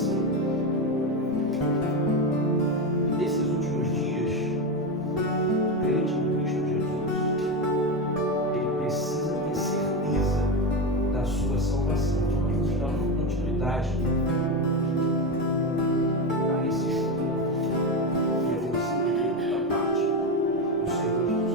salvação. Nesses últimos dias, o crente em Cristo Jesus, ele precisa ter certeza da sua salvação. Então, nós vamos dar continuidade a esse estudo, que é o ensinamento da parte do Senhor Jesus.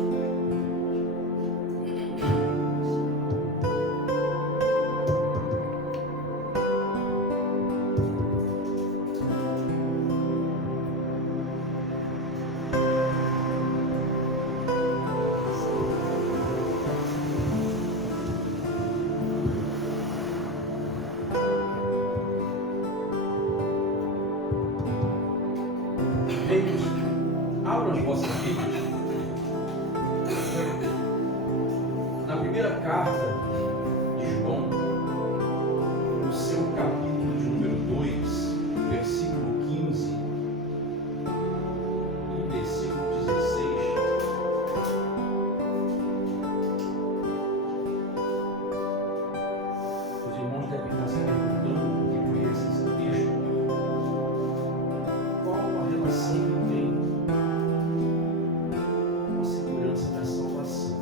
Abram as vossas Bíblias na primeira carta de João, no seu capítulo de número 2, versículo 15 e versículo 16. Os irmãos devem estar se perguntando, que conhecem esse texto, qual a relação que tem com a segurança da salvação.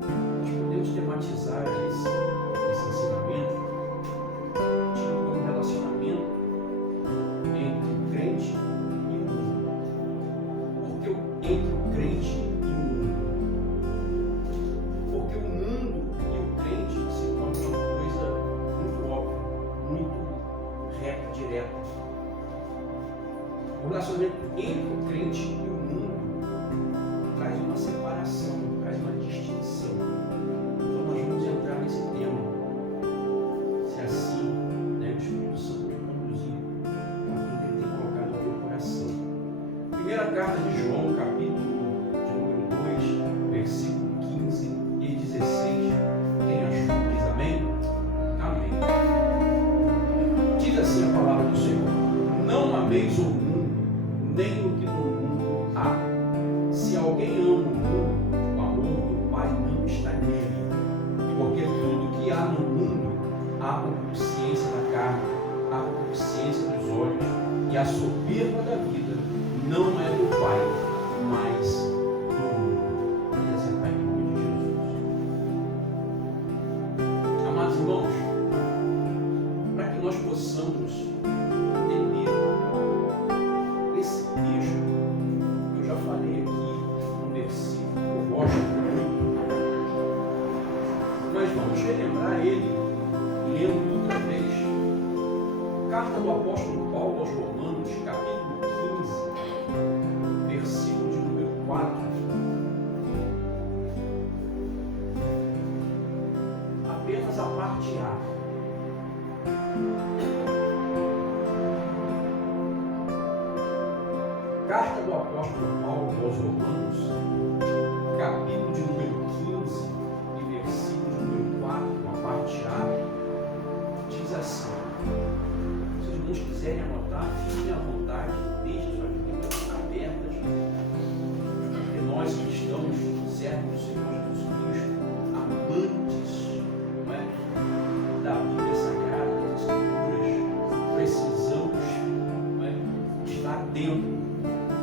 Nós podemos tematizar esse ensinamento de um relacionamento entre o crente e o mundo. Porque entre o crente e o mundo. Porque o mundo e o crente se tornam uma coisa muito óbvia, muito reta, direta. O relacionamento entre o crente e o mundo traz uma separação, traz uma distinção. Então nós vamos entrar nesse tema, se assim, né, o Espírito Santo nos conduzir com aquilo que ele tem colocado no meu coração. Primeira carta de João, capítulo de número 2, versículo 15 e 16. Quem achou, diz amém? Amém. Diz assim a palavra do Senhor: não ameis o mundo, nem o que no mundo há. Se alguém ama o mundo, o amor do Pai não está nele. Porque tudo que há no mundo, há concupiscência da carne, há concupiscência dos olhos, e a soberba da vida não é do Pai, mas do mundo. Pode assentar em nome de Jesus. Amados irmãos, para que nós possamos entender esse texto, eu já falei aqui um versículo que eu gosto muito, mas vamos relembrar ele lendo outra vez. Carta do apóstolo Paulo aos Romanos, capítulo 15, versículo de número 4. Apenas a parte A. Carta do apóstolo Paulo aos Romanos, capítulo de número 15 e versículo de número 4, a parte A, diz assim. Se os irmãos quiserem anotar, fiquem à vontade, deixem suas Bíblias abertas, porque nós cristãos, servos do Senhor Jesus Cristo, amantes, não é, da Bíblia Sagrada, das Escrituras, precisamos, não é, estar dentro.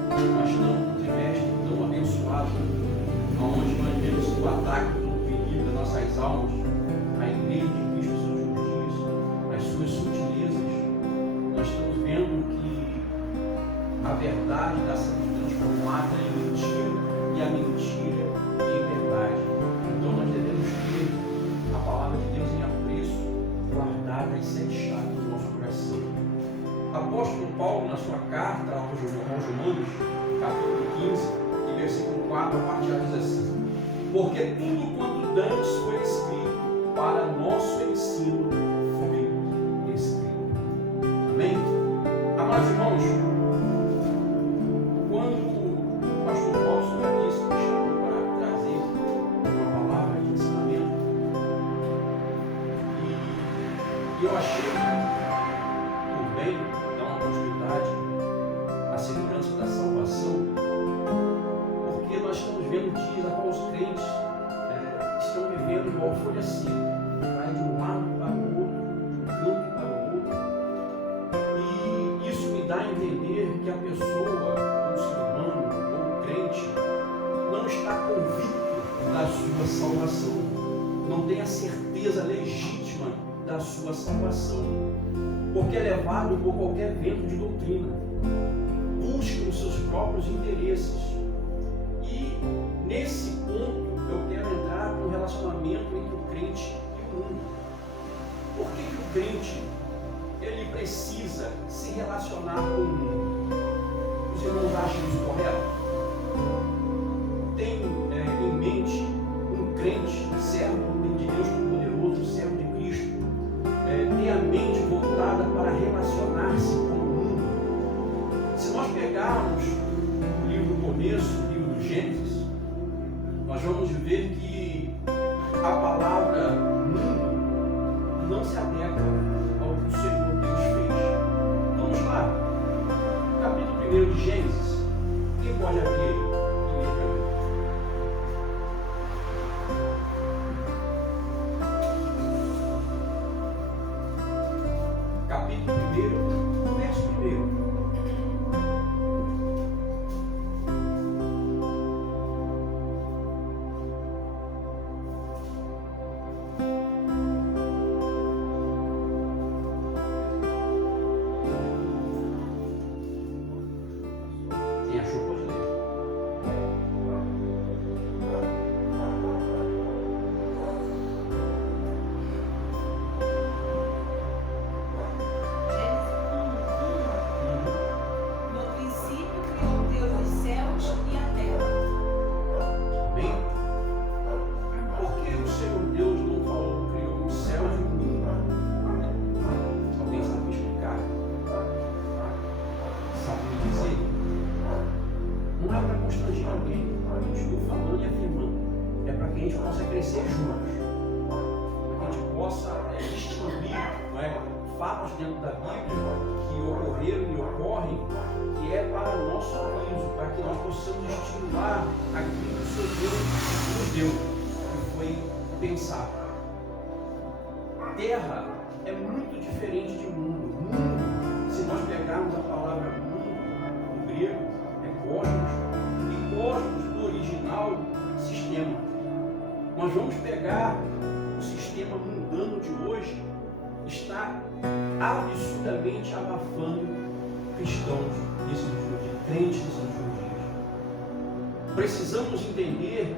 Nós estamos num trimestre tão abençoado, onde nós vemos o ataque do perigo das nossas almas, a igreja de Cristo nos últimos dias, as suas sutilezas. Nós estamos vendo que a verdade está sendo transformada em mentira e a mentira em verdade. Então nós devemos ter a palavra de Deus em apreço, guardada as 7 chaves do nosso coração. Apóstolo Paulo, na sua carta aos Romanos, capítulo 15, e versículo 4, a parte A diz assim: porque tudo quanto dantes foi escrito para nosso ensino foi escrito. Amém? Amados irmãos, quando o pastor Paulo já disse, me chamou para trazer uma palavra de ensinamento, e eu achei por bem dar uma continuidade à segurança da salvação, porque nós estamos vendo dias a qual os crentes estão vivendo igual folha seca, vai de um lado para o outro, de um canto para o outro, dá a entender que a pessoa, o ser humano ou o crente, não está convicto da sua salvação, não tem a certeza legítima da sua salvação, porque é levado por qualquer vento de doutrina, busca os seus próprios interesses. E nesse ponto eu quero entrar no relacionamento entre o crente e o mundo. Por que o crente ele precisa se relacionar com o mundo? Os irmãos acham isso correto? Tem em mente um crente, servo de Deus Todo-Poderoso, servo de Cristo, tem a mente voltada para relacionar-se com o mundo. Se nós pegarmos o livro do começo, o livro do Gênesis, nós vamos ver que a palavra mundo não se adequa ao que o Senhor Deus fez. Vamos lá, capítulo 1 de Gênesis. Quem pode abrir? Capítulo 1, verso 1. Quem achou pode ler. No princípio criou Deus os céus e a terra. Amém? Por que o Senhor Deus não falou, criou os céus e o mundo? Alguém sabe me explicar? Sabe me dizer? Não é para constranger alguém. Eu estou falando e afirmando. É para que a gente possa crescer juntos. Para que a gente possa distinguir, não é, fatos dentro da Bíblia que ocorreram e ocorrem, que é para o nosso aviso, para que nós possamos estimular aquilo que o Senhor Deus nos deu, que foi pensar. Terra é muito diferente de mundo. Mundo, se nós pegarmos a palavra mundo, no grego, é cosmos, e cosmos no original, sistema. Nós vamos pegar o sistema mundano de hoje, está absurdamente abafando cristãos nesses últimos dias, crentes nesses últimos dias. Precisamos entender,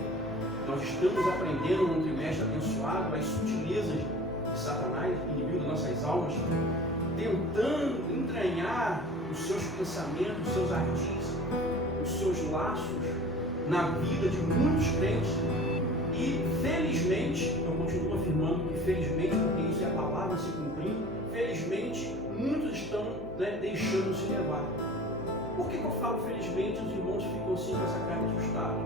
nós estamos aprendendo num trimestre abençoado as sutilezas de Satanás, inimigo das nossas almas, tentando entranhar os seus pensamentos, os seus ardis, os seus laços na vida de muitos crentes. E felizmente, eu continuo afirmando que felizmente, porque isso é a palavra se cumprindo, felizmente muitos estão deixando se levar. Por que eu falo felizmente? Os irmãos ficam assim com essa cara assustada.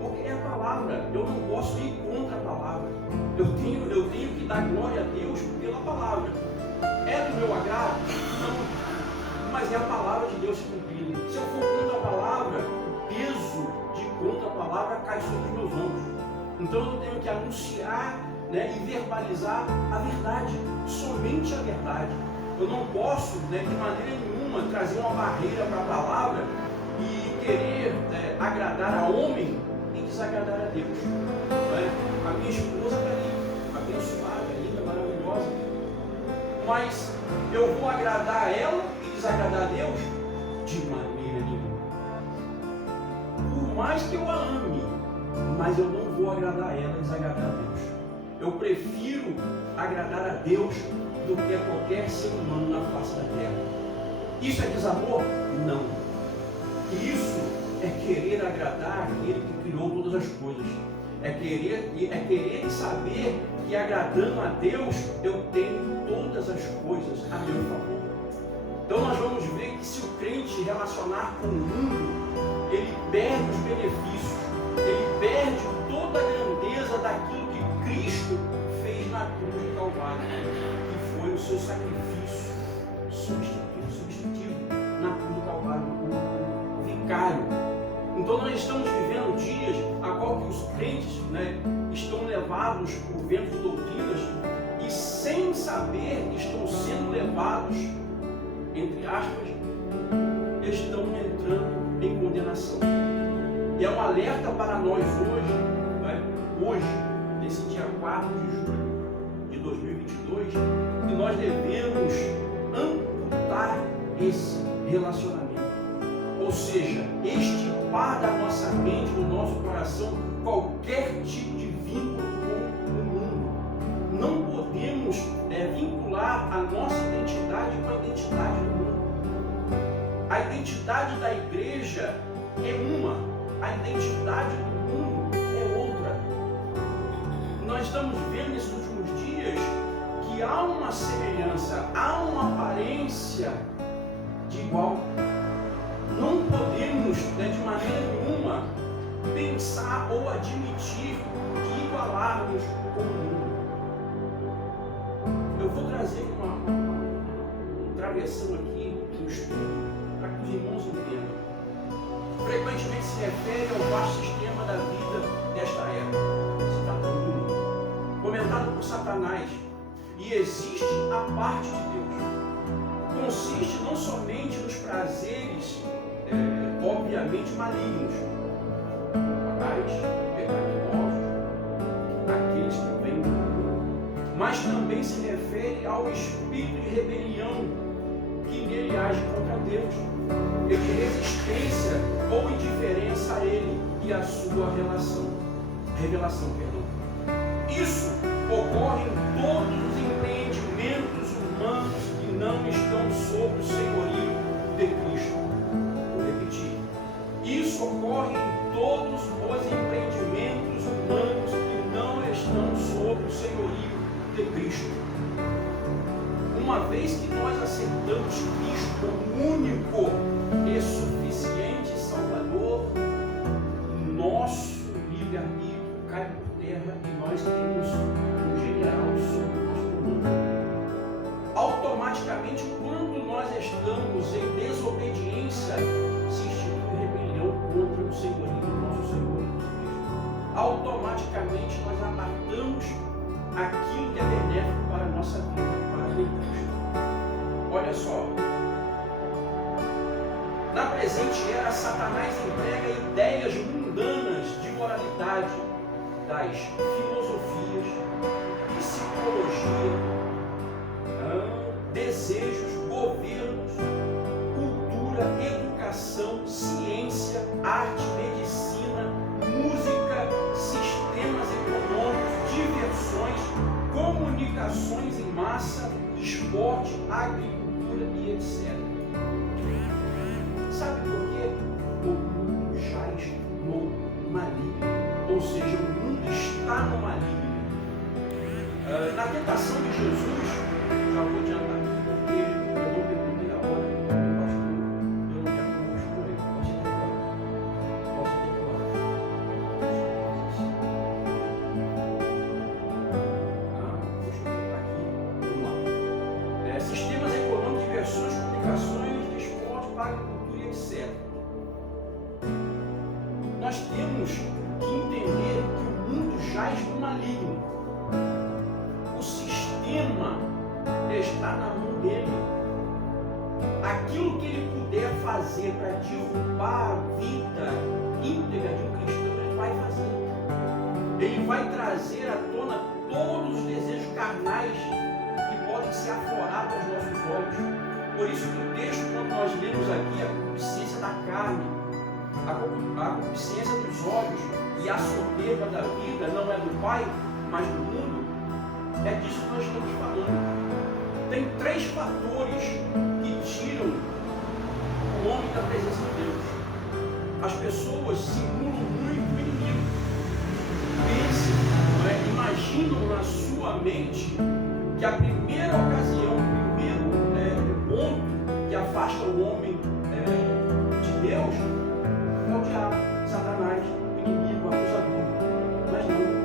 Porque é a palavra, eu não posso ir contra a palavra. Eu tenho que dar glória a Deus pela palavra. É do meu agrado? Não. Mas é a palavra de Deus se cumprindo. Se eu for contra a palavra, o peso de contra a palavra cai sobre os meus ombros. Então eu tenho que anunciar, e verbalizar a verdade, somente a verdade. Eu não posso, de maneira nenhuma, trazer uma barreira para a palavra e querer agradar a homem e desagradar a Deus. A minha esposa está ali, abençoada, linda, maravilhosa, mas eu vou agradar a ela e desagradar a Deus? De maneira nenhuma. Por mais que eu a ame, mas eu não vou agradar a ela e desagradar a Deus. Eu prefiro agradar a Deus do que a qualquer ser humano na face da terra. Isso é desamor? Não. Isso é querer agradar aquele que criou todas as coisas. É querer saber que agradando a Deus eu tenho todas as coisas a meu favor. Então nós vamos ver que se o crente relacionar com o mundo, ele perde os benefícios, ele perde toda a grandeza daquilo que Cristo fez na cruz do Calvário, que foi o seu sacrifício substitutivo na cruz do Calvário, o vicário. Então nós estamos vivendo dias a qual que os crentes estão levados por vento de doutrinas e sem saber estão sendo levados, entre aspas, estão entrando em condenação. E é um alerta para nós hoje, né? Hoje, nesse dia 4 de julho de 2022, que nós devemos amputar esse relacionamento. Ou seja, extirpar da nossa mente, do nosso coração, qualquer tipo de vínculo com o mundo. Não podemos vincular a nossa identidade com a identidade do mundo. A identidade da igreja é uma, a identidade do mundo é outra. Nós estamos vendo nesses últimos dias que há uma semelhança, há uma aparência de igual. Não podemos, de maneira nenhuma, pensar ou admitir que igualarmos com o mundo. Eu vou trazer uma travessão aqui no estudo para que os irmãos entendam. Frequentemente se refere ao vasto sistema da vida desta época, se tratando do mundo, comentado por Satanás, e existe a parte de Deus. Consiste não somente nos prazeres, obviamente malignos, morais, pecaminosos, aqueles que vêm do mundo, mas também se refere ao espírito de rebelião que nele age contra Deus, e de resistência ou indiferença a ele e a sua revelação. Isso ocorre em todos os empreendimentos humanos que não estão sob o senhorio de Cristo. Vou repetir. Isso ocorre em todos os empreendimentos humanos que não estão sob o senhorio de Cristo. Uma vez que nós aceitamos Cristo como único e suficiente Salvador, nosso livre-arbítrio cai por terra e nós temos um general sobre o nosso mundo. Automaticamente, quando nós estamos em desobediência, se institui rebelião contra o senhorio do nosso Senhor Jesus Cristo. Automaticamente nós apartamos aquilo que é benéfico para a nossa vida, para a Cristo. Olha só, na presente era, Satanás emprega ideias mundanas de moralidade, das filosofias, psicologia, desejos, governos, cultura, educação, ciência, arte, medicina, música, sistemas econômicos, diversões, comunicações em massa, esporte, agricultura e etc. Sabe por quê? O mundo jaz no maligno, ou seja, o mundo está no maligno. Na tentação de Jesus, já vou adiantar aqui, porque eu não perguntei a hora do pastor, eu não quero que o pastor ele pode ter agora. Posso ter agora. Vamos lá. Sistemas econômicos, diversões, comunicações, de esporte, agricultura e etc. Nós temos que entender que o mundo jaz no maligno. O sistema está na mão dele. Aquilo que ele puder fazer para derrubar a vida íntegra de um cristão, ele vai fazer. Ele vai trazer à tona todos os desejos carnais que podem se aflorar aos nossos olhos. Por isso que o texto, quando nós lemos aqui, a concupiscência da carne, a concupiscência dos olhos e a soberba da vida não é do Pai, mas do mundo, é disso que nós estamos falando. Tem 3 fatores que tiram o homem da presença de Deus. As pessoas simulam muito o inimigo. Pensem, imaginam na sua mente que a primeira ocasião, o primeiro ponto que afasta o homem de Deus é o diabo, Satanás, o inimigo, o acusador. Mas não.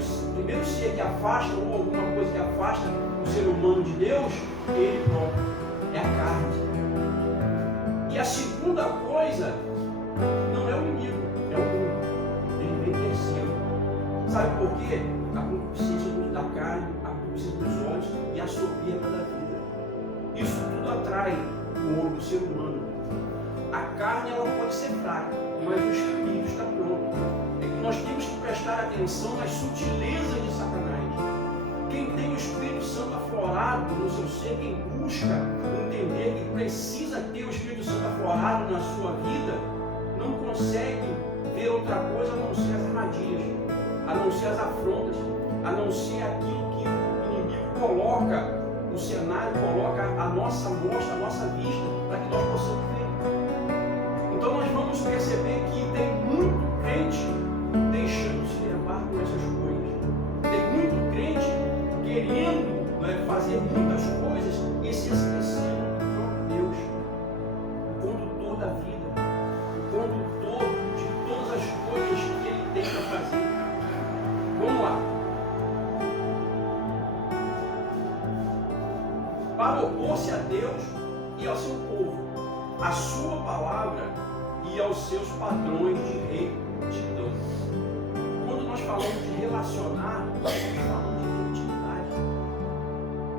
O primeiro ser que afasta, ou alguma coisa que afasta o ser humano de Deus, ele próprio, é a carne. E a segunda coisa não é o inimigo, é o mundo. Ele vem terceiro. Sabe por quê? A concupiscência da carne, a concupiscência dos olhos e a soberba da vida. trai o ouro do ser humano. A carne ela pode ser fraca, mas o espírito está pronto. É que nós temos que prestar atenção nas sutilezas de Satanás. Quem tem o Espírito Santo aflorado no seu ser, quem busca entender que precisa ter o Espírito Santo aflorado na sua vida, não consegue ver outra coisa a não ser as armadilhas, a não ser as afrontas, a não ser aquilo que o inimigo coloca no cenário, coloca a nossa mostra, a nossa vista, para que nós possamos ver. Então nós vamos perceber que tem muito crente deixando se levar por essas coisas. Tem muito crente querendo fazer muitas coisas e se esquecendo do próprio Deus, o condutor da vida, o condutor de todas as coisas que Ele tem para fazer. Vamos lá. Para opor-se a Deus e ao seu povo, à sua palavra e aos seus padrões de retidão. Quando nós falamos de relacionar, nós falamos de intimidade.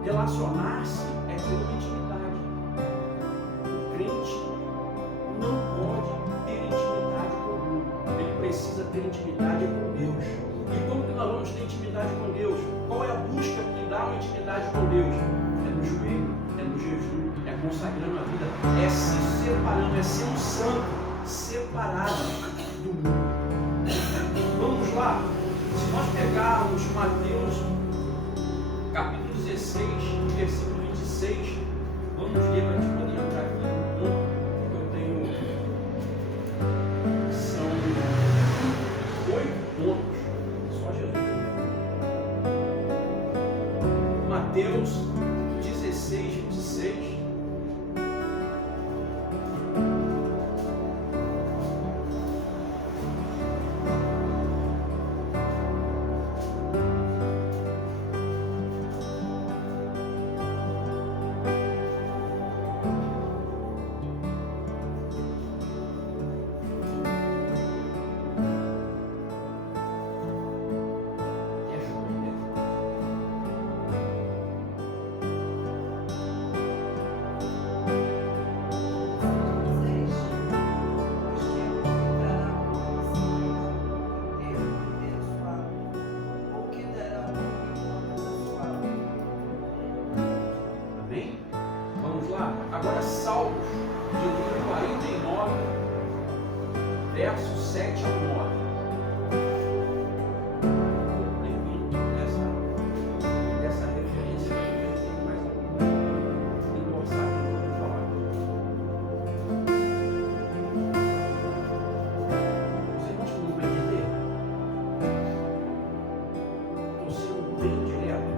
Relacionar-se é ter uma intimidade. O crente não pode ter intimidade com o mundo. Ele precisa ter intimidade com Deus. E como que nós vamos ter intimidade com Deus? Qual é a busca que dá uma intimidade com Deus? É no joelho, é no jejum, é consagrando a vida, é se separando, é ser um santo separado do mundo. Vamos lá. Se nós pegarmos Mateus capítulo 16, versículo 26, vamos ler para a gente poder entrar aqui no ponto que eu tenho. São 8 pontos, só Jesus. Mateus 16, 26. Agora, Salmos, de número 49, versos 7 ao 9. Devido dessa referência, eu tenho mais algum endossar que eu vou falar. Os irmãos vão entender? Estou sendo bem direto.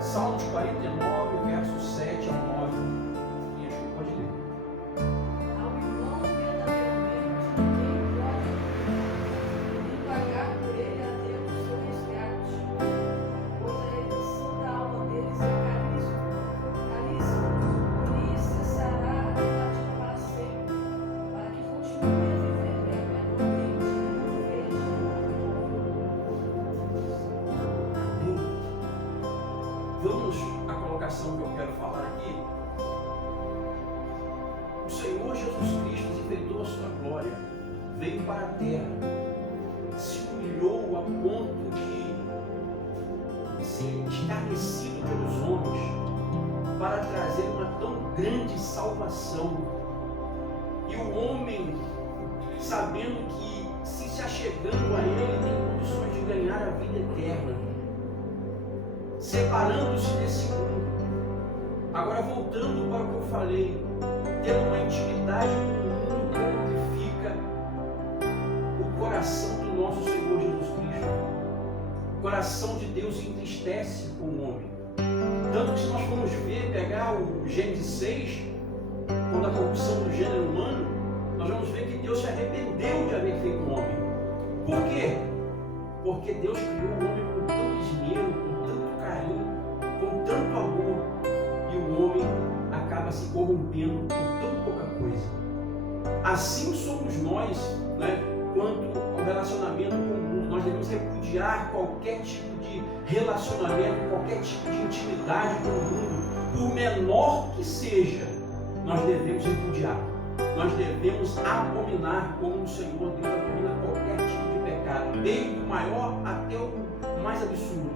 Salmos 49, versos 7 ao 9. E acho que pode ler. Ao irmão verdadeiramente ninguém pode pagar por ele a Deus o seu resgate, pois a redenção da alma deles é caríssima, por isso cessará a tentativa para sempre, para que continue a viver perpetuamente e não veja. Vamos à colocação que eu quero falar aqui. O Senhor Jesus Cristo enfrentou a sua glória, veio para a terra, se humilhou a ponto de ser escarnecido pelos homens para trazer uma tão grande salvação. E o homem, sabendo que se achegando a Ele tem condições de ganhar a vida eterna, separando-se desse mundo. Agora, voltando para o que eu falei, ter uma intimidade com o mundo glorifica o coração do nosso Senhor Jesus Cristo. O coração de Deus se entristece com o homem. Tanto que, se nós formos ver, pegar o Gênesis 6, quando a corrupção do gênero humano, nós vamos ver que Deus se arrependeu de haver feito o homem. Por quê? Porque Deus criou o homem com tanto esmero, com tanto carinho, com tanto amor, e o homem acaba se corrompendo por tão pouca coisa. Assim somos nós, quanto ao relacionamento com o mundo. Nós devemos repudiar qualquer tipo de relacionamento, qualquer tipo de intimidade com o mundo, por menor que seja, nós devemos repudiar. Nós devemos abominar como o Senhor Deus abomina qualquer tipo de pecado, desde o maior até o mais absurdo.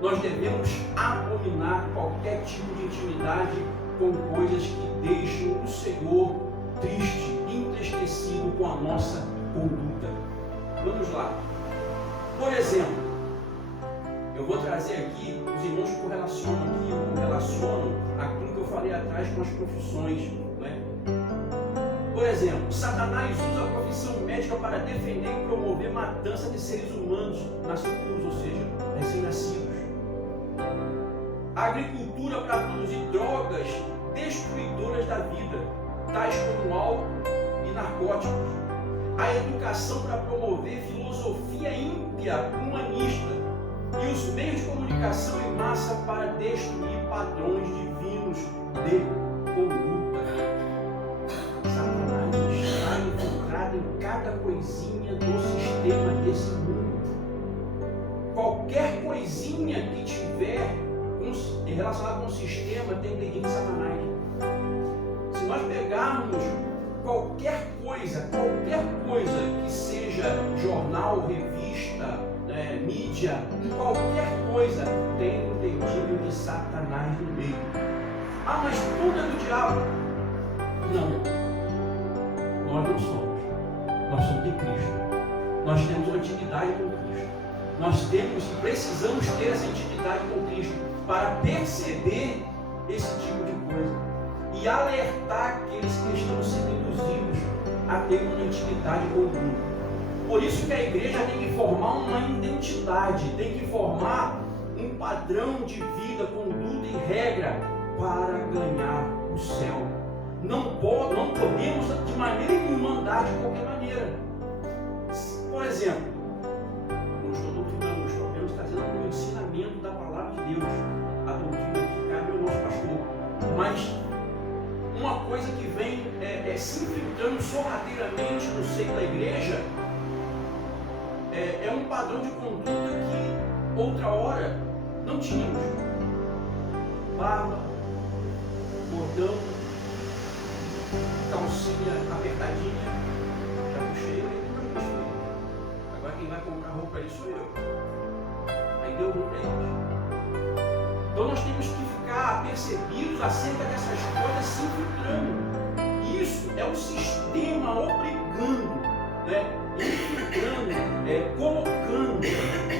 Nós devemos abominar qualquer tipo de intimidade com coisas que deixam o Senhor triste, entristecido com a nossa conduta. Vamos lá. Por exemplo, eu vou trazer aqui, os irmãos correlacionam aquilo que eu falei atrás com as profissões, né? Por exemplo, Satanás usa a profissão médica para defender e promover matança de seres humanos nascidos, ou seja, recém-nascidos. A agricultura para produzir drogas destruidoras da vida, tais como álcool e narcóticos. A educação para promover filosofia ímpia, humanista. E os meios de comunicação em massa para destruir padrões divinos de conduta. Satanás está infiltrado em cada coisinha do sistema desse mundo. Qualquer coisinha que tiver relacionada com o sistema tem dedinho de Satanás. Se nós pegarmos qualquer coisa que seja jornal, revista, mídia, qualquer coisa tem um dedinho de Satanás no meio. Ah, mas tudo é do diabo. Não, nós não somos. Nós somos de Cristo. Nós temos uma intimidade com Cristo. Nós precisamos ter essa intimidade com Cristo para perceber esse tipo de coisa e alertar aqueles que estão sendo induzidos a ter uma intimidade com o mundo. Por isso que a igreja tem que formar uma identidade, tem que formar um padrão de vida, conduta e regra para ganhar o céu. Não podemos de maneira nenhuma andar de qualquer maneira. Por exemplo, não estou doutrinando, estou apenas trazendo um ensinamento da palavra de Deus, a doutrina que cabe ao nosso pastor. Mas uma coisa que vem se infiltrando sorrateiramente no seio da igreja é um padrão de conduta que outra hora não tínhamos. Barba, bordão, calcinha apertadinha, já puxei, agora quem vai comprar roupa aí sou eu. Aí deu ruim pra eles. Então nós temos que ficar apercebidos acerca dessas coisas se infiltrando. Isso é o sistema obrigando, infiltrando, colocando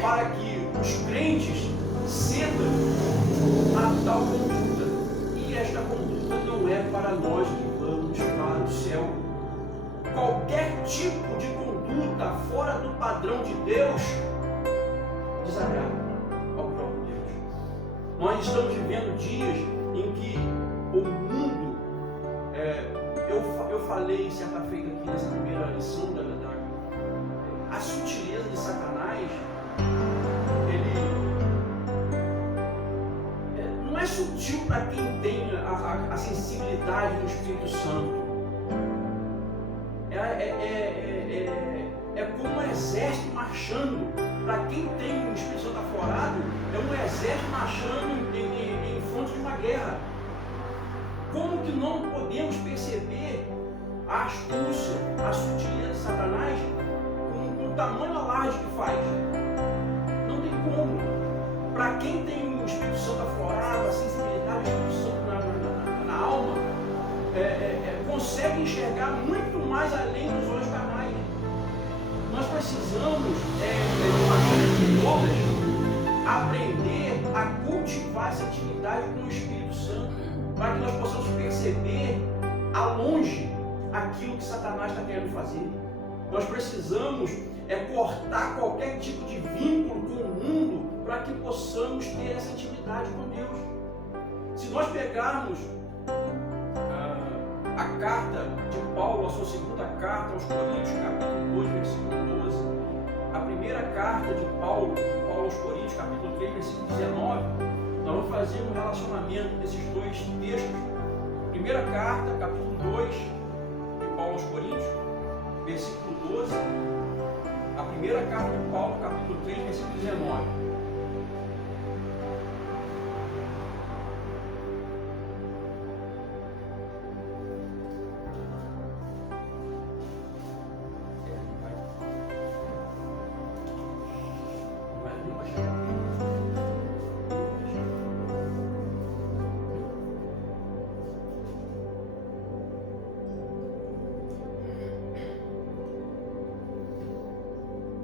para que os crentes cedam a tal conduta. E esta conduta não é para nós que vamos para o céu. Qualquer tipo de conduta fora do padrão de Deus desagrada ao próprio Deus. Nós estamos vivendo dias em que o mundo, eu falei certa feita aqui nessa primeira lição a sutileza de Satanás, ele não é sutil para quem tem a sensibilidade do Espírito Santo. É como um exército marchando. Para quem tem o Espírito Santo aflorado, é um exército marchando em fronte de uma guerra. Como que não podemos perceber a astúcia, a sutileza de Satanás com o tamanho alarde que faz? Não tem como. Para quem tem o Espírito Santo aflorado, a sensibilidade do Espírito Santo na alma, consegue enxergar muito mais além dos olhos carnais. Nós precisamos, de todas, aprender a cultivar essa intimidade com o Espírito Santo, para que nós possamos perceber a longe aquilo que Satanás está querendo fazer. Nós precisamos cortar qualquer tipo de vínculo com o mundo para que possamos ter essa intimidade com Deus. Se nós pegarmos a carta de Paulo, a sua segunda carta aos Coríntios, capítulo 2, versículo 12, a primeira carta de Paulo aos Coríntios, capítulo 3, versículo 19, nós vamos fazer um relacionamento desses dois textos. Primeira carta, capítulo 2, de Paulo aos Coríntios, versículo 12, A primeira carta de Paulo, capítulo 3, versículo 19.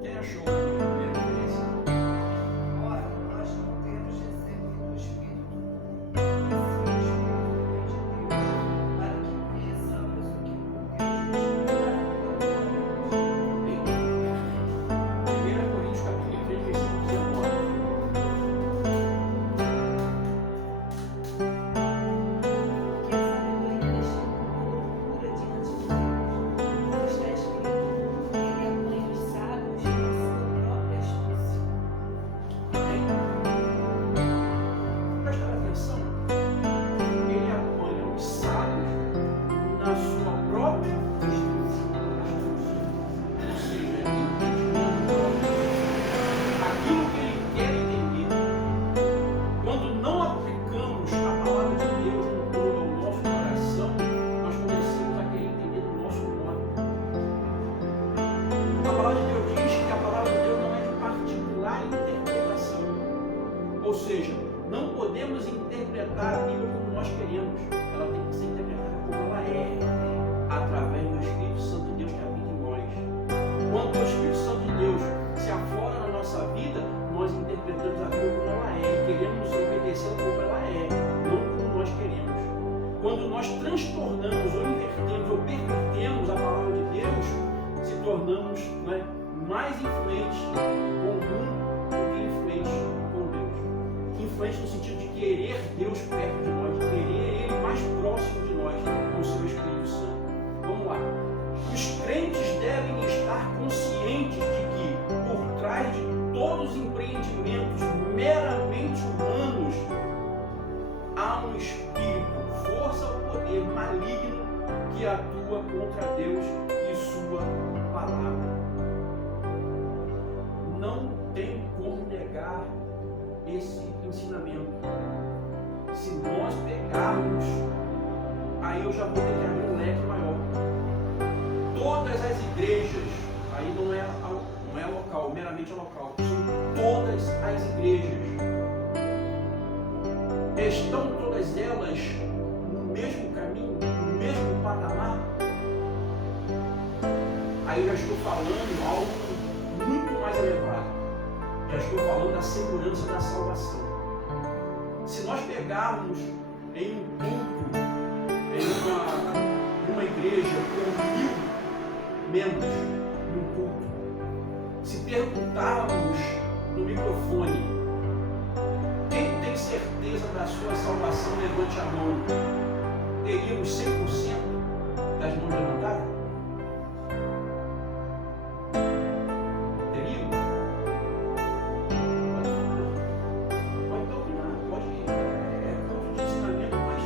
Quem achou a primeira referência? Ora, nós não temos recebido o Espírito do mundo, mas o Espírito vem de Deus, para que conheçamos o que por Deus nos dá. 1 Coríntios capítulo 3, versículo 19. Que a sabedoria deste mundo é loucura diante de Deus. Está escrito: Ele apanha os sábios com a sua própria astúcia. Presta atenção. Ele apanha os sábios na sua própria astúcia. Ou seja, entendimento próprio. Aquilo que ele quer entender. Quando não aplicamos a palavra de Deus no todo ao nosso coração, nós começamos a querer entender do nosso modo. A palavra de Deus diz que a palavra de Deus não é de particular interpretação. Ou seja, não podemos interpretar a Bíblia como nós queremos. Ela tem que ser interpretada como ela é, através do Espírito Santo de Deus que habita em nós. Quando o Espírito Santo de Deus se afora na nossa vida, nós interpretamos a Bíblia como ela é e queremos obedecer como ela é, não como nós queremos. Quando nós transtornamos ou invertemos ou pervertemos a palavra de Deus, se tornamos, né, mais influentes com o mundo do que influentes com Deus. Influentes no sentido de querer Deus perto de nós, de querer Ele mais próximo de nós, com o seu Espírito Santo. Vamos lá. Os crentes devem estar conscientes de que, por trás de todos os empreendimentos meramente humanos, há um espírito, força ou poder maligno que atua contra Deus e sua palavra. Não tem como negar esse ensinamento. Se nós pegarmos, aí eu já vou ter que abrir um leque maior. Todas as igrejas, aí não é local, meramente local, são todas as igrejas. Estão todas elas no mesmo caminho, no mesmo patamar? Aí eu já estou falando algo muito mais elevado. Já estou falando da segurança da salvação. Se nós pegarmos em um culto, em uma igreja com 1000 membros num culto, se perguntarmos no microfone: quem tem certeza da sua salvação, levante a mão, teríamos 100% das mãos levantadas? Teríamos? Pode opinar, pode. É culto de ensinamento, mas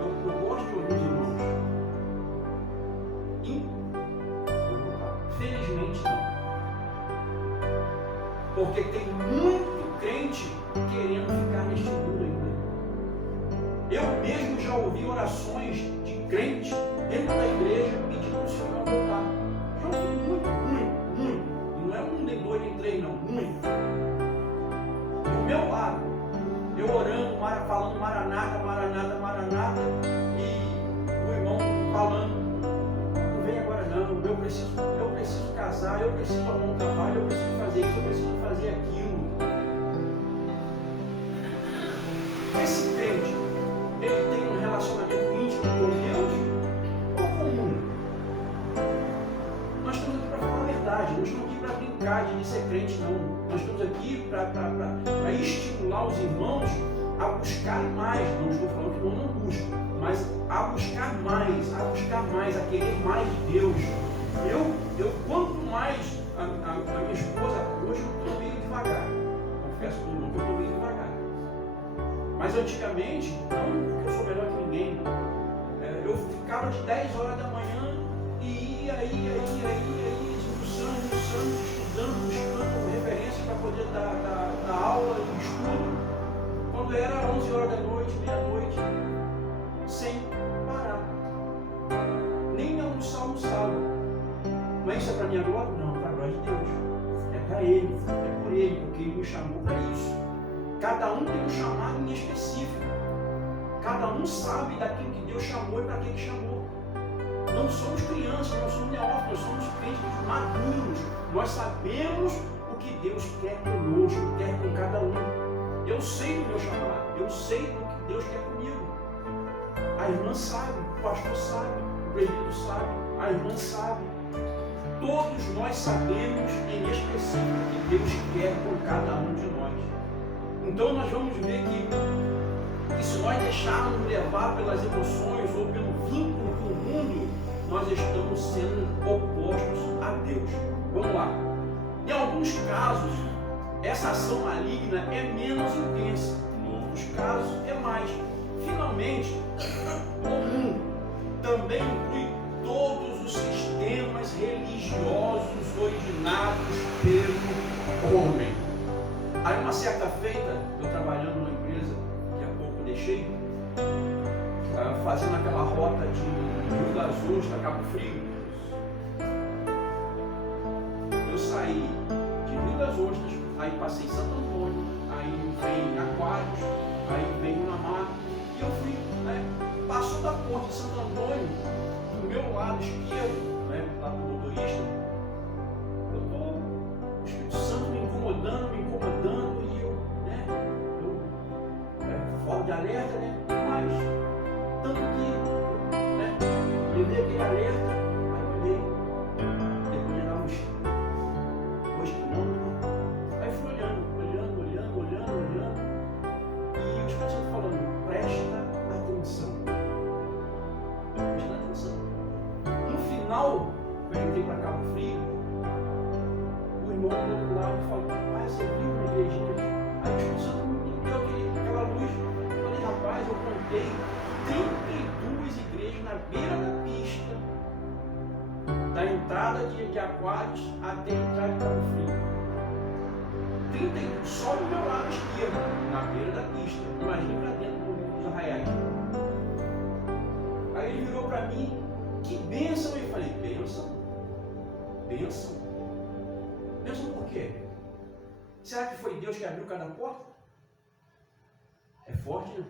eu gosto de ouvir os irmãos. Infelizmente não. Porque tem muito crente querendo ficar neste mundo ainda. Eu mesmo já ouvi orações de crente dentro da igreja pedindo para o Senhor não voltar. Já ouvi muito. E não é um, nem dois, nem três, não. Muito. Do meu lado, eu orando, falando maranata, e o irmão falando: não vem agora não, eu preciso casar, eu preciso arrumar um trabalho, eu preciso fazer isso, eu preciso fazer aquilo. Esse crente, ele tem um relacionamento íntimo com Deus ou com o mundo? Nós estamos aqui para falar a verdade, não estamos aqui para brincar de ser crente, não. Nós estamos aqui para estimular os irmãos a buscar mais. Não estou falando que o irmão não busca, mas a buscar mais, a querer mais de Deus. Eu quanto mais a minha esposa, hoje eu estou meio devagar, confesso para o irmão que eu estou meio devagar. Mas antigamente, não porque eu sou melhor que ninguém, eu ficava de 10 horas da manhã e ia, esmiuçando, estudando, estudando, buscando referência para poder dar aula e estudo. Quando era 11 horas da noite, meia-noite, sem parar. Nem almoçava. Mas isso é para minha glória? Não, para a glória de Deus. É para Ele, é por Ele, porque Ele me chamou para isso. Cada um tem um chamado em específico. Cada um sabe daquilo que Deus chamou e para quem Ele chamou. Não somos crianças, não somos neófitos, nós somos crentes maduros. Nós sabemos o que Deus quer conosco, quer com cada um. Eu sei do meu chamado, eu sei do que Deus quer comigo. A irmã sabe, o pastor sabe, o presbítero sabe, a irmã sabe. Todos nós sabemos em específico o que Deus quer com cada um de nós. Então nós vamos ver que se nós deixarmos levar pelas emoções ou pelo vínculo com o mundo, nós estamos sendo opostos a Deus. Vamos lá. Em alguns casos, essa ação maligna é menos intensa. Em outros casos, é mais. Finalmente, o mundo também inclui todos os sistemas religiosos originados pelo homem. Aí, uma certa feita, eu trabalhando numa empresa que há pouco deixei, fazendo aquela rota de Rio das Ostras a Cabo Frio, eu saí de Rio das Ostras, aí passei Santo Antônio, aí vem Aquários, aí vem Unamar, e eu fui, passou da ponte de Santo Antônio, do meu lado esquerdo, lá do motorista, eu estou, o Espírito Santo me incomodando, e eu fora de alerta, mas tanto que levei aquele alerta, aí olhei, depois de dar uns 2 quilômetros, aí fui olhando, e o Espírito Santo falando, presta atenção. No final, eu entrei para Cabo Frio, o irmão do outro lado falou, você viu uma igrejinha? Aí o Espírito Santo me deu aquela luz. Eu falei, rapaz, eu contei 32 igrejas na beira da pista, da entrada de Aquários até a entrada de Cabo Frio. 32, só do meu lado esquerdo, na beira da pista. Imagina para dentro dos arraiais. Aí ele virou para mim, que bênção! Eu falei, bênção? Bênção por quê? Será que foi Deus que abriu cada porta? É forte, né?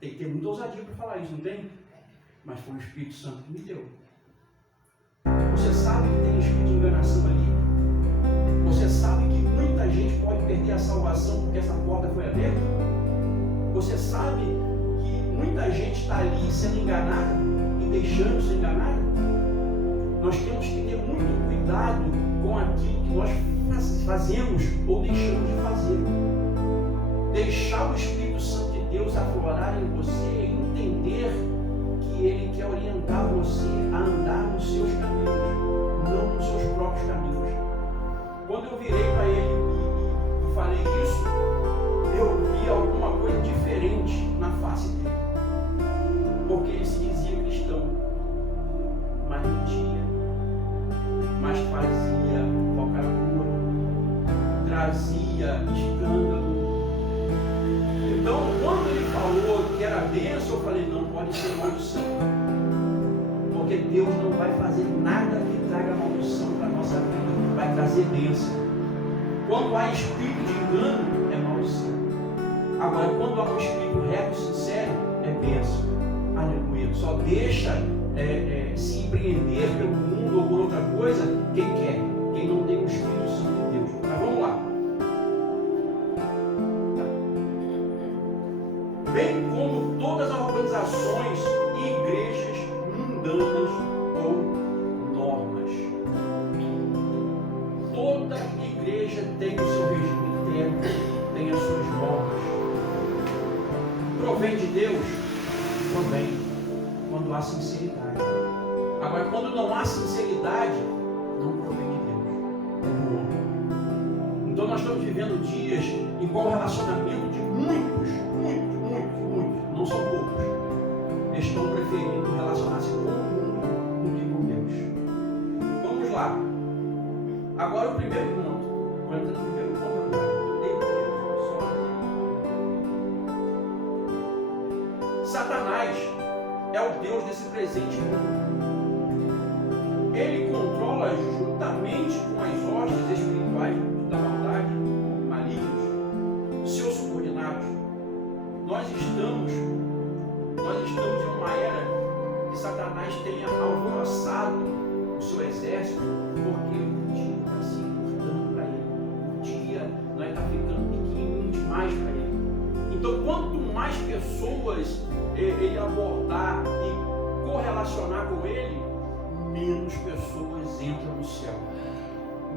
Tem que ter muita ousadia para falar isso, não tem? Mas foi o Espírito Santo que me deu. Você sabe que tem espírito de enganação ali? Você sabe que muita gente pode perder a salvação porque essa porta foi aberta? Você sabe que muita gente está ali sendo enganada e deixando-se enganar? Nós temos que ter muito cuidado com aquilo que nós fazemos ou deixamos de fazer. Deixar o Espírito Santo de Deus aflorar em você e entender que Ele quer orientar você a andar nos seus caminhos, não nos seus próprios caminhos. Quando eu virei para ele e falei isso, eu vi alguma coisa diferente na face dele. Porque ele se dizia cristão, mas mentia, mas fazia falcatrua, trazia escândalo. Então, quando ele falou que era bênção, eu falei, não pode ser maldição. Porque Deus não vai fazer nada que traga maldição para a nossa vida, vai trazer bênção. Quando há espírito de engano, é maldição. Agora, quando há um espírito reto e sincero, é bênção. Aleluia. Só deixa se empreender pelo mundo ou por outra coisa quem quer, quem não tem o Espírito Santo de Deus. Mas vamos lá. Bem como todas as organizações e igrejas mundanas ou normas. Toda igreja tem o seu regime interno, tem as suas normas. Provém de Deus? Provém, quando há sinceridade. Agora, quando não há sinceridade, não provém de Deus, é do homem. Então nós estamos vivendo dias em qual o relacionamento de muitos, não são poucos, estão preferindo relacionar-se com o mundo do que com Deus. Vamos lá. Agora o primeiro ponto. Vou entrar no primeiro ponto agora. Satanás é o Deus desse presente mundo. Ele controla juntamente com as hostes espirituais da maldade, malignos, seus subordinados. Nós estamos em uma era que Satanás tenha alvoroçado o seu exército, porque o dia está se encurtando para ele. O dia está ficando pequenininho demais para ele. Então, quanto mais pessoas ele abordar e correlacionar com ele, menos pessoas entram no céu,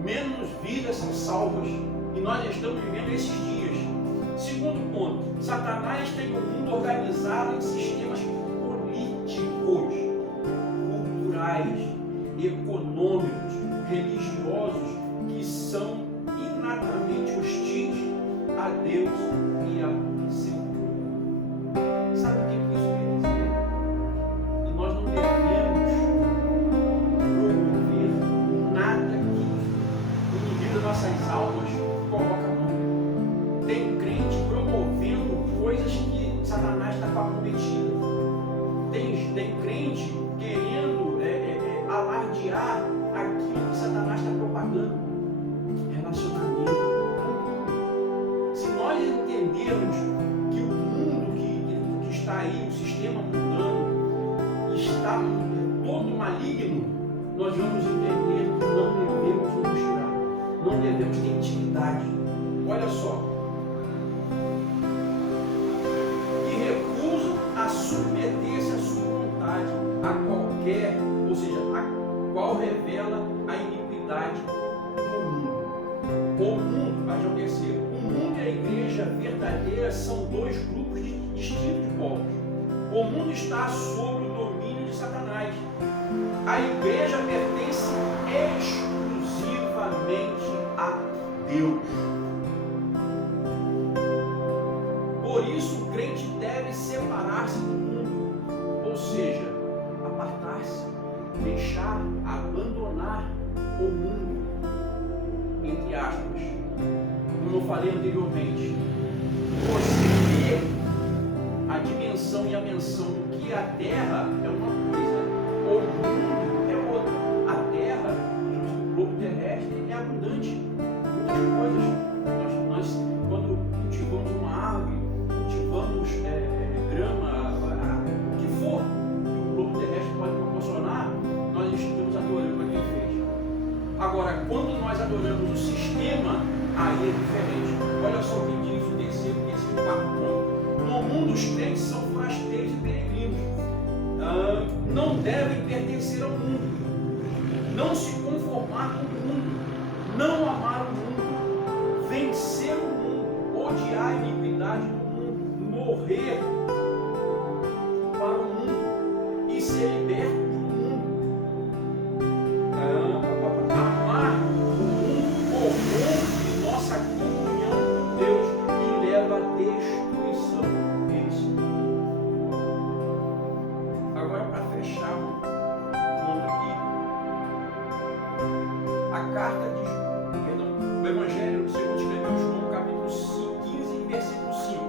menos vidas são salvas. E nós estamos vivendo esses dias. Segundo ponto, Satanás tem o mundo organizado em sistemas políticos, culturais, econômicos, religiosos, que são inatamente hostis a Deus e a seu povo. Sabe o que isso quer dizer? Que nós não devemos promover nada que o inimigo das nossas almas coloca a mão. Tem crente promovendo coisas que Satanás está com a mão metida. Tem crente querendo alardear aquilo que Satanás está propagando. Relacionamento. Se nós entendermos que o mundo que está aí, o sistema mundano, está todo maligno, nós vamos entender que não devemos nos misturar, não devemos ter intimidade. Olha só. E recusam a submeter-se à sua vontade, a qualquer, ou seja, a qual revela a iniquidade do mundo. O mundo, mas é o terceiro, o mundo e a igreja verdadeira são dois grupos distintos de povos. O mundo está sob o domínio de Satanás. A igreja pertence exclusivamente a Deus. Por isso, o crente deve separar-se do mundo, ou seja, apartar-se, deixar, abandonar o mundo, entre aspas. Como eu falei anteriormente, você vê a dimensão e a menção do que a terra é uma coisa, o mundo é outra. A terra, o globo terrestre, é abundante, muitas coisas. Nós quando cultivamos uma árvore, cultivamos grama, o que for que o globo terrestre pode proporcionar, nós estamos adorando a quem fez. Agora, quando nós adoramos o sistema, aí é diferente. Olha só o que diz o terceiro e quarto ponto. No mundo, os crentes são forasteiros e peregrinos. Não devem pertencer ao mundo. Não se conformar com o mundo. Não amar o mundo. Vencer o mundo. Odiar a iniquidade do mundo. Morrer para o mundo. E ser libertos do mundo. Amar o mundo corrompe nossa comunhão com Deus e leva à destruição espiritual. Agora, para fechar o ponto aqui, a carta de o Evangelho segundo escreveu João, capítulo 15, versículo 5.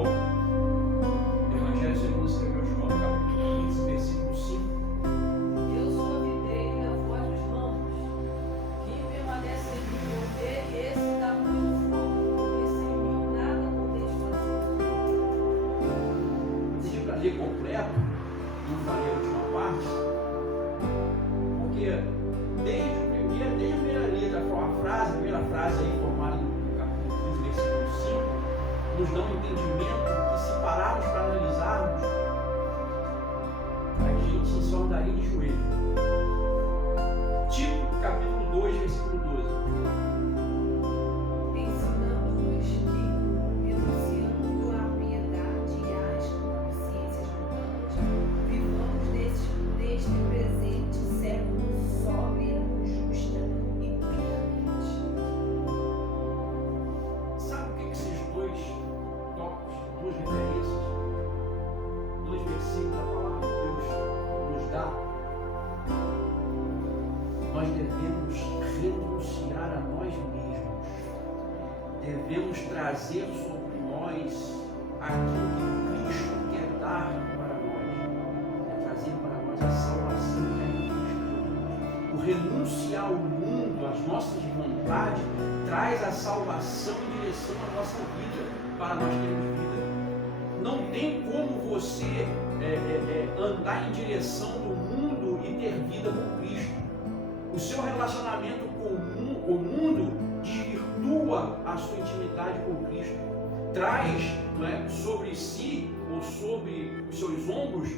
João, Evangelho segundo escreveu João, capítulo 15, versículo 5. Eu sou a videira e a voz dos ramos. Quem permanece em mim e eu nele, esse dá muito fruto, porque sem mim nada podeis fazer. Pedi para ler completo, não falei a última parte, porque desde a primeira letra, a primeira frase aí formada no capítulo 15, versículo 5, nos dá um entendimento que, se pararmos para analisarmos, a gente só andaria de joelho. Tito, capítulo 2, versículo 12. Ensinando-nos que, renunciando à piedade e às consciências mundanas, vivamos neste presente século sóbria, justa e piamente. Sabe o que esses dois tópicos, duas referências, dois versículos da palavra de Deus nos dá? Nós devemos renunciar a nós mesmos, devemos trazer sobre nós aquilo que Cristo quer dar para nós, trazer para nós a salvação que é em Cristo. O renunciar ao mundo, às nossas vontades, traz a salvação em direção à nossa vida, para nós termos vida. Não tem como você andar em direção do mundo e ter vida com Cristo. O seu relacionamento com o mundo desvirtua a sua intimidade com Cristo. Traz, não é, sobre si ou sobre os seus ombros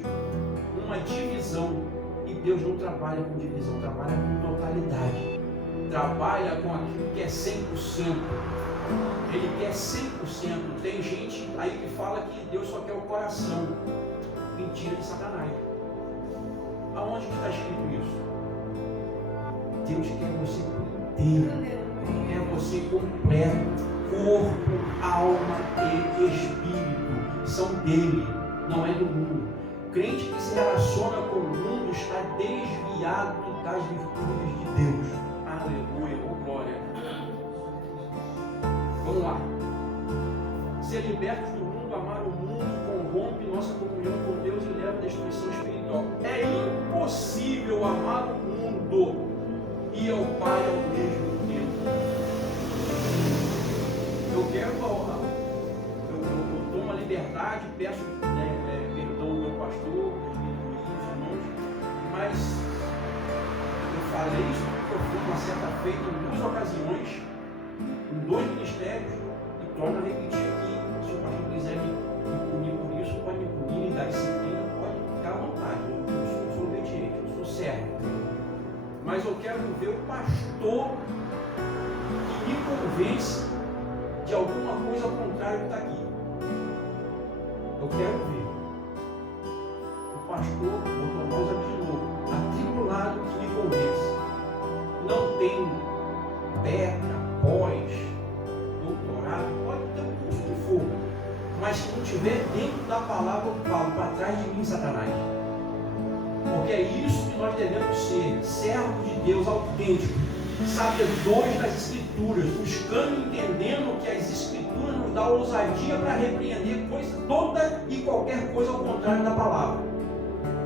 uma divisão. E Deus não trabalha com divisão, trabalha com totalidade. Trabalha com aquilo que é 100%. Ele quer 100%. Tem gente aí que fala que Deus só quer o coração. Mentira de Satanás. Aonde que está escrito isso? Deus quer você por inteiro. Quer você completo. Corpo, alma e espírito. São dele, não é do mundo. Crente que se relaciona com o mundo está desviado das virtudes de Deus. Aleluia, oh glória. Vamos lá. Ser libertos do mundo, amar o mundo, corrompe nossa comunhão com Deus e leva à destruição espiritual. É impossível amar o mundo e ao Pai ao mesmo tempo. Eu tomo a liberdade, peço perdão ao meu pastor, irmãos, mas eu falei isso porque eu fui uma certa feita em 2 ocasiões, em 2 ministérios, e torno a repetir aqui. Se o pastor quiser me punir por isso, pode me punir, me dar disciplina, pode ficar à vontade. Eu sou obediente, eu sou servo. Mas eu quero ver o pastor que me convence de alguma coisa ao contrário que está aqui. Eu quero ver o pastor, doutor Rosa de novo, atribulado, que me convence. Não tem beca, pós, doutorado, pode ter o curso que for, mas se não estiver dentro da palavra, eu falo, para trás de mim, Satanás. Porque é isso que nós devemos ser, servos de Deus autênticos, sabedores das Escrituras, buscando e entendendo que as Escrituras nos dão ousadia para repreender toda e qualquer coisa ao contrário da palavra.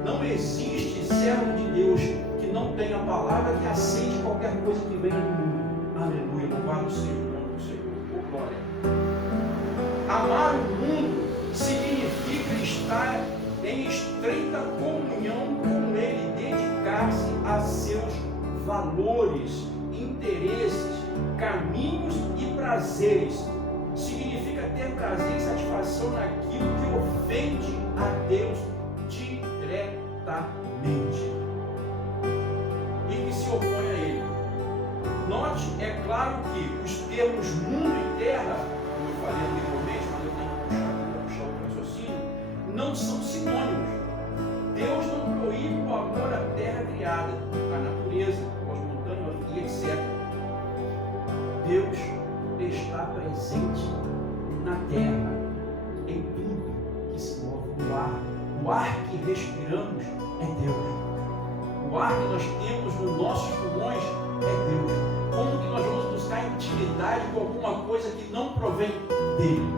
Não existe servo de Deus que não tenha a palavra, que aceite qualquer coisa que venha do mundo. Aleluia, louvado seja o nome do Senhor, por glória. Amar o mundo significa estar em estreita comunhão com Ele, dedicar-se a seus valores, interesses, caminhos e prazeres. Significa ter prazer e satisfação naquilo que ofende a Deus diretamente e que se opõe a Ele. Note, é claro que os termos mundo e terra, como eu falei anteriormente, mas eu tenho que puxar o raciocínio, não são sinônimos. Deus não proíbe o amor à terra criada, à natureza, aos montanhas e etc. Deus está presente na terra, em tudo que se move no ar. O ar que respiramos é Deus. O ar que nós temos nos nossos pulmões é Deus. Como que nós vamos buscar intimidade com alguma coisa que não provém dele?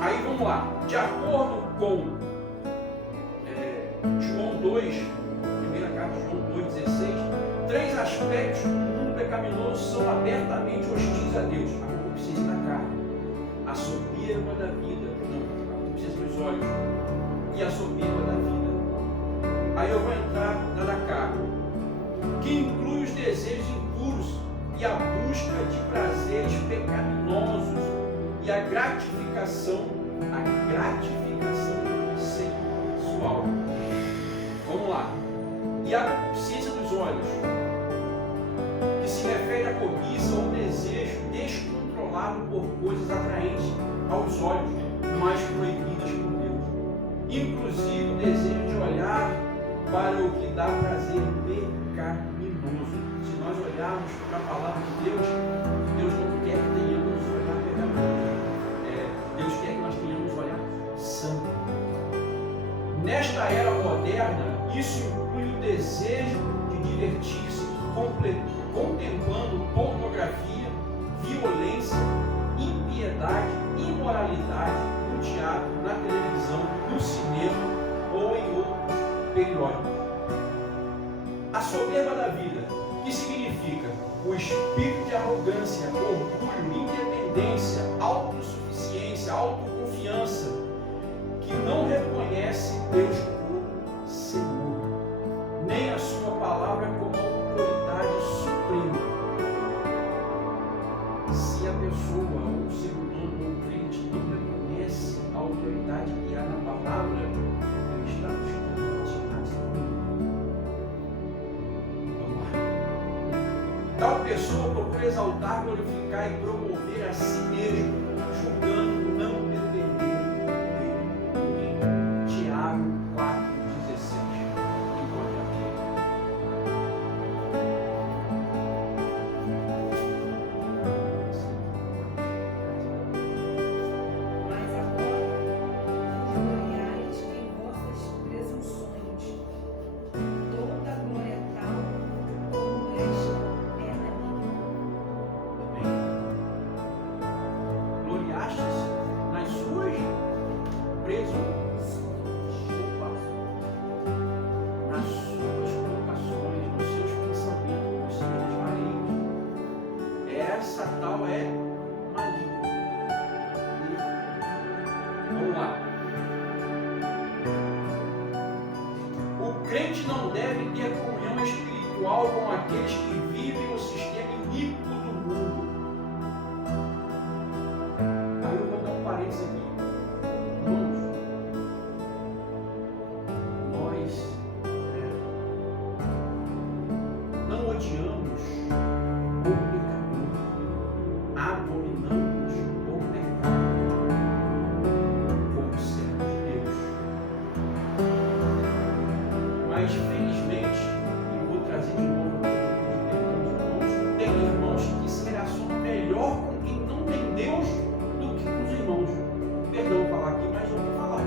Aí vamos lá. De acordo com João 2, primeira carta de João 2,16, 3 aspectos do mundo pecaminoso são abertamente hostis a Deus: a concupiscência da carne, a soberba da vida, a concupiscência dos olhos e a soberba da vida. Aí eu vou entrar na da carne, que inclui os desejos impuros e a busca de prazeres pecaminosos e a gratificação sexual. Vamos lá. E a concupiscência dos olhos, que se refere à cobiça ou desejo descontrolado por coisas atraentes aos olhos, mas proibidas por Deus. Inclusive o desejo de olhar para o que dá prazer pecaminoso. Se nós olharmos para a palavra de Deus, Deus não quer que tenhamos olhar pecaminoso. Deus quer que nós tenhamos olhar santo. Nesta era moderna, isso inclui o desejo de divertir-se contemplando pornografia, violência, impiedade, imoralidade no teatro, na televisão, no cinema ou em outros periódicos. A soberba da vida, que significa o espírito de arrogância, orgulho, independência, autossuficiência, autoconfiança, que não reconhece Deus como Senhor, nem a sua palavra como autoridade suprema. Se a pessoa, ou o ser humano, ou o crente não reconhece a autoridade que há na palavra, ele está buscando relacionar-se com ele. Vamos lá. Tal pessoa procura exaltar, glorificar e promover a si mesmo, julgando não depender dele. Tiago 4,16. Enquanto aqui. Mas agora vos gloriais em vossas presunções. Toda glória tal como esta é da minha. Gloriastes nas suas presunções, nas suas colocações, nos seus pensamentos, nos seus desvarios. Essa tal é maligna. Vamos lá. O crente não deve ter comunhão espiritual com aqueles que vivem o sistema iníquo do mundo. Aí eu vou dar um parênteses aqui. Irmãos, nós não odiamos o pecador, abominamos o pecado como servos de Deus. Mas felizmente, e vou trazer de novo tem irmãos que se relacionam melhor com quem não tem Deus do que com os irmãos. Perdão falar aqui, mas eu vou falar.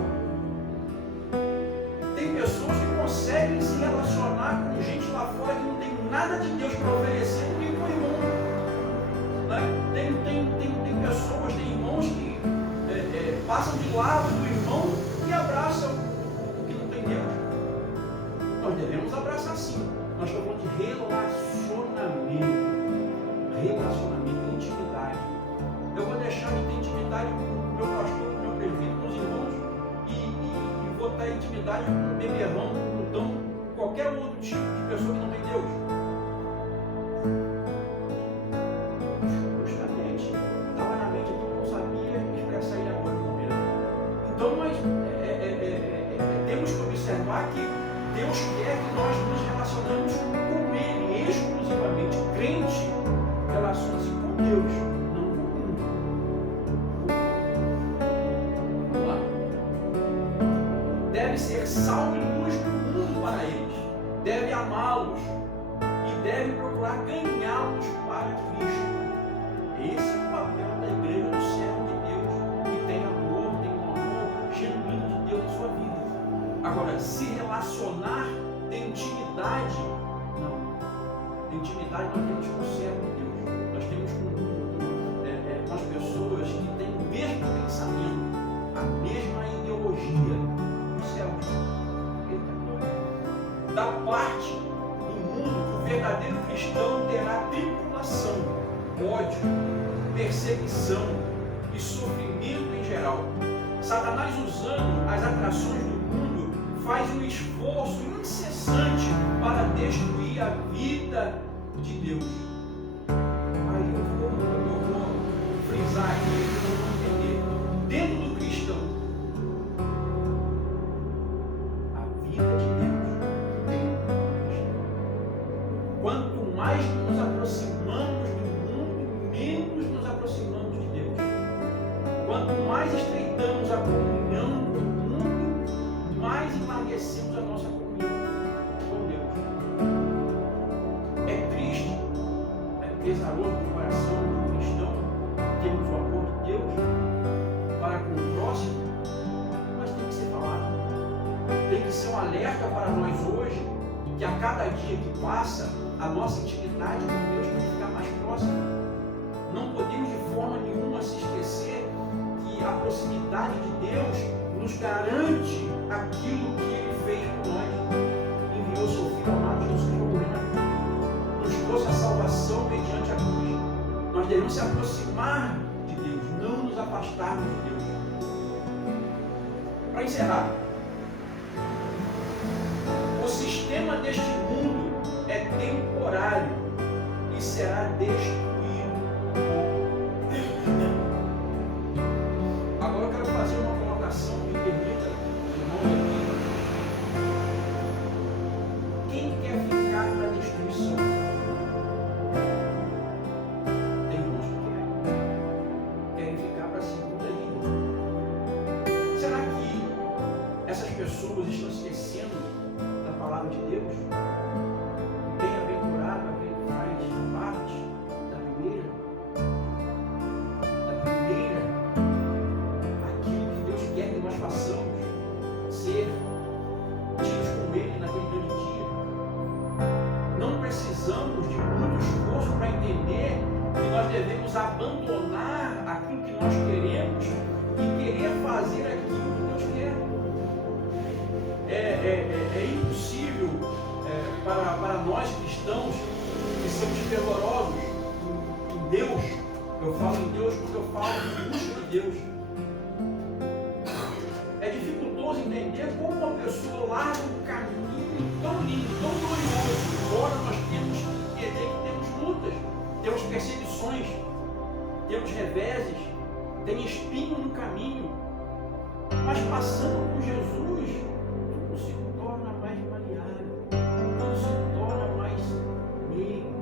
Tem pessoas que conseguem se relacionar com gente lá fora que não tem nada de Deus para oferecer do que com o irmão. Né? Tem pessoas, tem irmãos que passam de lado do irmão e abraçam o que não tem Deus. Nós devemos abraçar sim. Nós estamos falando de relacionamento, intimidade. Eu vou deixar de ter intimidade com o meu pastor, com o meu presbítero, com os irmãos e vou ter intimidade com o beberrão, com o glutão, com qualquer outro tipo de pessoa que não tem Deus. Justamente. Estava na mente aqui, não sabia expressar ele agora no momento. Então nós temos que observar que Deus quer que nós nos relacionemos com Ele exclusivamente. O crente relaciona-se com Deus, não com o mundo. Vamos lá. Deve ser sal e luz do mundo para eles. Deve amá-los e deve procurar ganhá-los para Cristo. Esse é o papel da igreja do servo de Deus, que tem amor, tem um amor genuíno de Deus na sua vida. Agora, se relacionar, ter intimidade, não. Ter intimidade nós temos com o servo de Deus. Nós temos com as pessoas que têm o mesmo pensamento. verdadeiro cristão terá tribulação, ódio, perseguição e sofrimento em geral. Satanás, usando as atrações do mundo, faz um esforço incessante para destruir a vida de Deus. Aí eu vou frisar aqui, para entender. Dentro do cristão, a vida de Deus dentro do cristão. Quanto mais nos aproximamos do mundo, menos nos aproximamos de Deus. Quanto mais estreitamos a comunhão do mundo, mais emagrecemos a nossa comunhão com Deus. É triste, é pesaroso no coração do cristão termos o amor de Deus para com o próximo, mas tem que ser falado. Tem que ser um alerta para nós hoje, que a cada dia que passa, a nossa intimidade com Deus tem que ficar mais próxima. Não podemos de forma nenhuma se esquecer que a proximidade de Deus nos garante aquilo que Ele fez por nós. Enviou seu Filho amado Jesus Cristo morrer na cruz. Nos trouxe a salvação mediante a cruz. Nós devemos se aproximar de Deus, não nos afastarmos de Deus. Para encerrar, o sistema deste mundo é temporário e será destruído. Agora eu quero fazer uma colocação que permita, irmãos, aqui. Quem quer ficar na destruição? Tem irmãos que querem ficar para a segunda linha. Será que essas pessoas estão esquecendo da palavra de Deus? Bem-aventurado aquele que faz parte da primeira, aquilo que Deus quer que nós façamos, ser tidos com Ele naquele grande dia. Não precisamos de muito esforço para entender que nós devemos abandonar aquilo que nós queremos e querer fazer aquilo que Deus quer. É impossível para nós cristãos que somos fervorosos em Deus. Eu falo em Deus porque eu falo em busca de Deus. É dificultoso entender como uma pessoa larga um caminho tão lindo, tão glorioso. Embora nós temos que entender que temos lutas, temos perseguições, temos reveses, tem espinho no caminho, mas passando por Jesus, tudo se torna mais maleável, tudo se torna mais meio,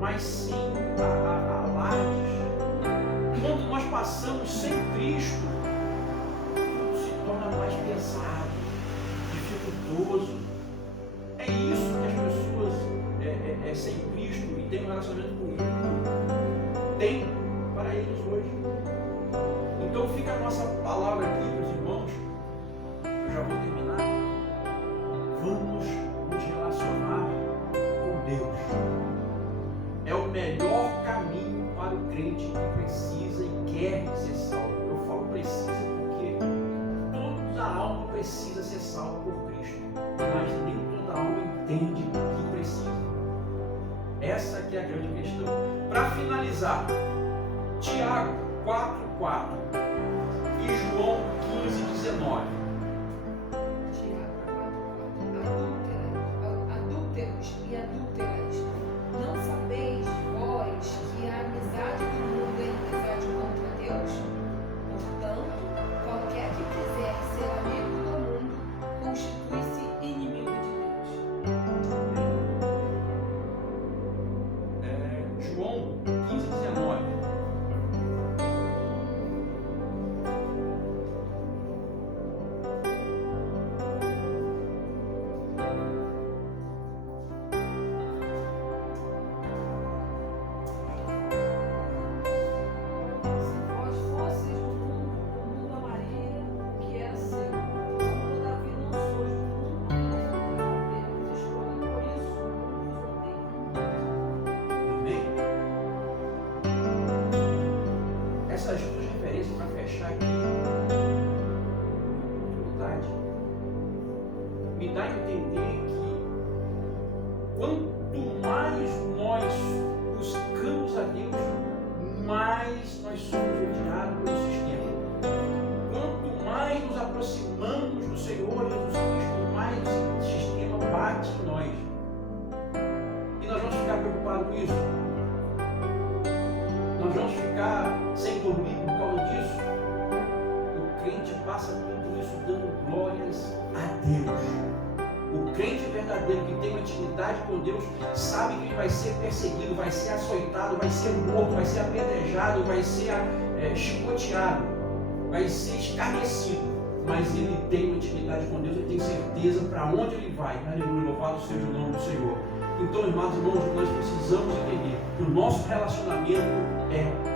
mais simples, alardes. Quando nós passamos sem Cristo, tudo se torna mais pesado, dificultoso. É isso que as pessoas sem Cristo e têm um relacionamento com Ele tem para eles hoje. Então fica a nossa palavra aqui, meus irmãos. Eu já vou terminar. Vamos nos relacionar com Deus. É o melhor caminho para o crente que precisa e quer ser salvo. Eu falo precisa porque toda alma precisa ser salva por Cristo, mas nem toda alma entende que precisa. Essa que é a grande questão. Para finalizar, Tiago 4:4 e João 15:19. Adúlteros e adúlteras, não sabeis vós que a amizade do mundo é inimizade contra Deus? Portanto, qualquer que quiser ser amigo do mundo, constitui-se inimigo de Deus. João 15:19. Quanto mais nós buscamos a Deus, mais nós somos odiados pelo sistema. Quanto mais nos aproximamos do Senhor Jesus Cristo, mais o sistema bate em nós. E nós vamos ficar preocupados com isso? Nós vamos ficar sem dormir por causa disso? O crente passa tudo isso dando glórias a Deus. O crente verdadeiro que tem uma intimidade com Deus sabe que ele vai ser perseguido, vai ser açoitado, vai ser morto, vai ser apedrejado, vai ser chicoteado, vai ser escarnecido. Mas ele tem uma intimidade com Deus, ele tem certeza para onde ele vai. Aleluia, louvado seja o nome do Senhor. Então, irmãos, nós precisamos entender que o nosso relacionamento é